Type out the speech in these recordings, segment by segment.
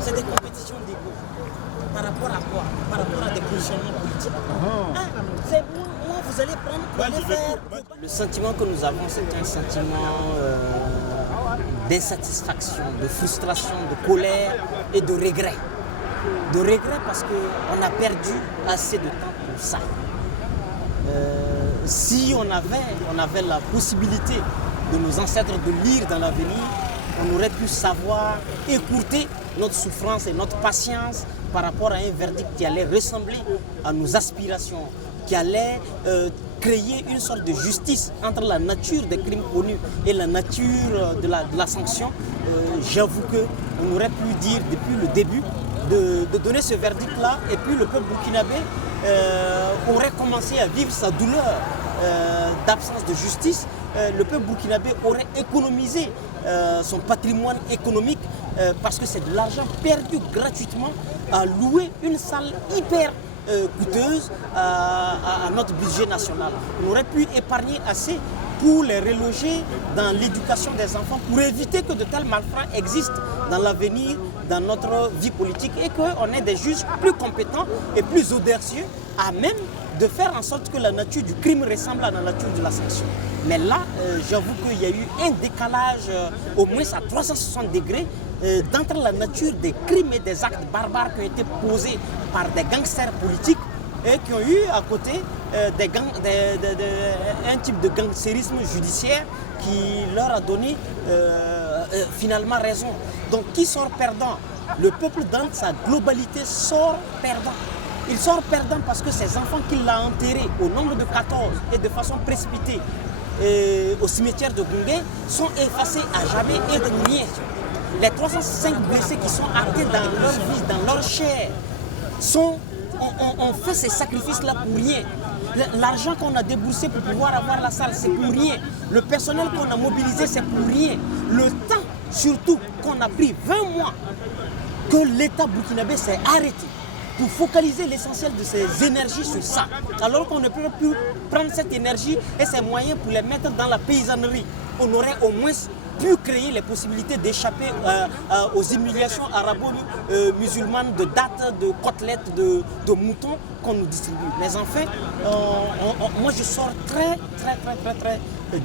C'est des compétitions d'ego. Par rapport à quoi? Par rapport à des positionnements politiques. C'est moi, vous allez prendre pour aller faire. Le sentiment que nous avons, c'est un sentiment d'insatisfaction, de frustration, de colère et de regret. De regret parce qu'on a perdu assez de temps pour ça. Si on avait la possibilité de nos ancêtres de lire dans l'avenir, on aurait pu savoir écourter notre souffrance et notre patience par rapport à un verdict qui allait ressembler à nos aspirations, qui allait créer une sorte de justice entre la nature des crimes connus et la nature de la sanction. J'avoue qu'on aurait pu dire depuis le début de donner ce verdict-là, et puis le peuple burkinabé aurait commencé à vivre sa douleur d'absence de justice. Le peuple burkinabé aurait économisé son patrimoine économique parce que c'est de l'argent perdu gratuitement à louer une salle hyper coûteuse à notre budget national. On aurait pu épargner assez pour les reloger dans l'éducation des enfants, pour éviter que de tels malfrats existent dans l'avenir, dans notre vie politique, et qu'on ait des juges plus compétents et plus audacieux à même de faire en sorte que la nature du crime ressemble à la nature de la sanction. Mais là, j'avoue qu'il y a eu un décalage au moins à 360 degrés d'entre la nature des crimes et des actes barbares qui ont été posés par des gangsters politiques et qui ont eu à côté un type de gangstérisme judiciaire qui leur a donné finalement raison. Donc qui sort perdant? Le peuple dans sa globalité sort perdant. Il sort perdant parce que ces enfants qu'il a enterrés au nombre de 14 et de façon précipitée au cimetière de Gungé sont effacés à jamais et de nier. Les 305 blessés qui sont actés dans leur vie, dans leur chair, ont fait ces sacrifices-là pour rien. L'argent qu'on a déboursé pour pouvoir avoir la salle, c'est pour rien. Le personnel qu'on a mobilisé, c'est pour rien. Le temps, surtout, qu'on a pris 20 mois, que l'État burkinabé s'est arrêté pour focaliser l'essentiel de ses énergies sur ça. Alors qu'on ne peut plus prendre cette énergie et ces moyens pour les mettre dans la paysannerie. On aurait au moins pu créer les possibilités d'échapper aux humiliations arabo-musulmanes de dattes, de côtelettes, de moutons qu'on nous distribue. Mais enfin, moi je sors très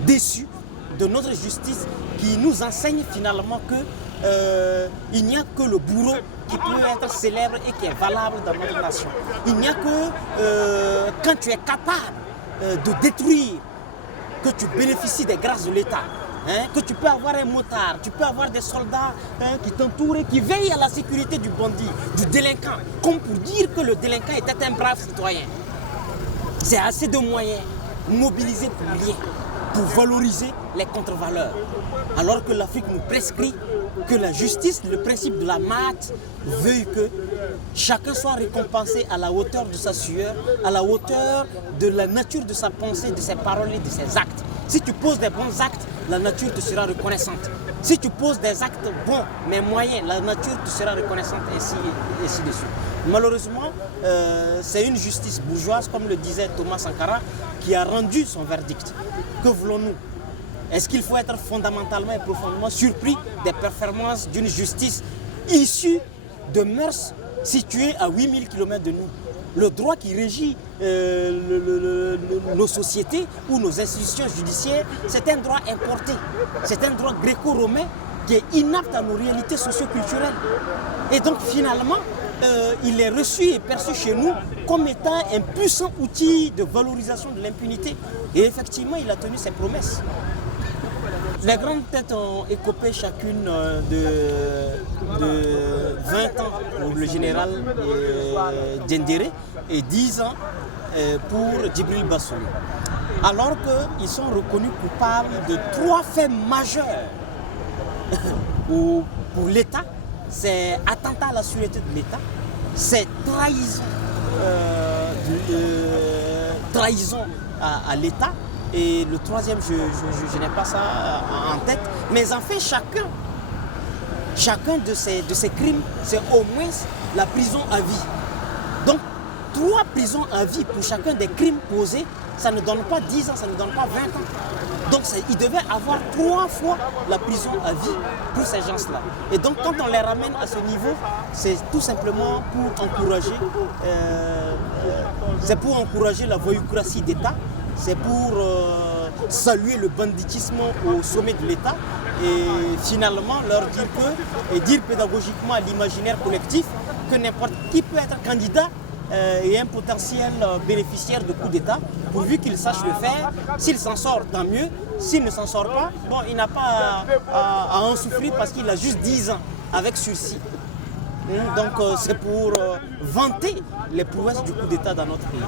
déçu de notre justice qui nous enseigne finalement qu'il n'y a que le bourreau qui peut être célèbre et qui est valable dans notre nation. Il n'y a que quand tu es capable de détruire, que tu bénéficies des grâces de l'État. Que tu peux avoir un motard, tu peux avoir des soldats qui t'entourent et qui veillent à la sécurité du bandit, du délinquant, comme pour dire que le délinquant était un brave citoyen. C'est assez de moyens mobilisés pour rien, pour valoriser les contre-valeurs. Alors que l'Afrique nous prescrit que la justice, le principe de la maths, veuille que chacun soit récompensé à la hauteur de sa sueur, à la hauteur de la nature de sa pensée, de ses paroles et de ses actes. Si tu poses des bons actes, la nature te sera reconnaissante. Si tu poses des actes bons mais moyens, la nature te sera reconnaissante, et ainsi de suite. Malheureusement, c'est une justice bourgeoise, comme le disait Thomas Sankara, qui a rendu son verdict. Que voulons-nous? Est-ce qu'il faut être fondamentalement et profondément surpris des performances d'une justice issue de mœurs situées à 8000 km de nous? Le droit qui régit nos sociétés ou nos institutions judiciaires, c'est un droit importé. C'est un droit gréco-romain qui est inapte à nos réalités socio-culturelles. Et donc finalement, il est reçu et perçu chez nous comme étant un puissant outil de valorisation de l'impunité. Et effectivement, il a tenu ses promesses. Les grandes têtes ont écopé chacune de 20 ans pour le général Diendéré et 10 ans pour Djibril Bassouli. Alors qu'ils sont reconnus coupables de 3 faits majeurs pour l'État. C'est attentat à la sûreté de l'État, c'est trahison à l'État. Et le troisième, je n'ai pas ça en tête. Mais en fait, chacun de ces crimes, c'est au moins la prison à vie. Donc, 3 prisons à vie pour chacun des crimes posés, ça ne donne pas 10 ans, ça ne donne pas 20 ans. Donc il devait avoir 3 fois la prison à vie pour ces gens-là. Et donc quand on les ramène à ce niveau, c'est tout simplement pour encourager la voyoucratie d'État, c'est pour saluer le banditisme au sommet de l'État et finalement leur dire et dire pédagogiquement à l'imaginaire collectif que n'importe qui peut être candidat et un potentiel bénéficiaire de coup d'État, pourvu qu'il sache le faire. S'il s'en sort, tant mieux. S'il ne s'en sort pas, bon, il n'a pas à en souffrir parce qu'il a juste 10 ans avec sursis. Donc c'est pour vanter les prouesses du coup d'État dans notre pays.